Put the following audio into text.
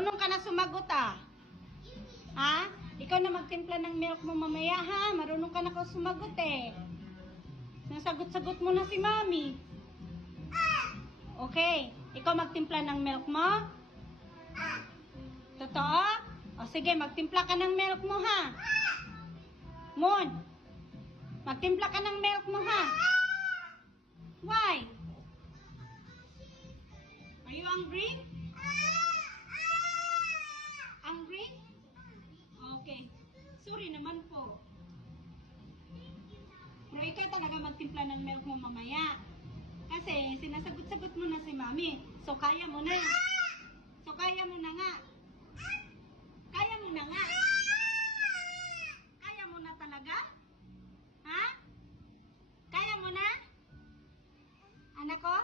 Marunong ka na sumagot ah. Ha? Ikaw na magtimpla ng milk mo mamaya ha. Marunong ka na ko sumagot eh. Nasagot-sagot mo na si Mami. Okay. Ikaw magtimpla ng milk mo? Totoo? O sige, magtimpla ka ng milk mo ha. Moon, magtimpla ka ng milk mo ha. Why? Are you hungry? Hungry? Okay. Sorry naman po. Pero ikaw talaga magtimpla ng milk mo mamaya. Kasi sinasagot-sagot mo na si Mami. So kaya mo na. So kaya mo na nga. Kaya mo na nga. Kaya mo na talaga? Ha? Kaya mo na? Anak ko?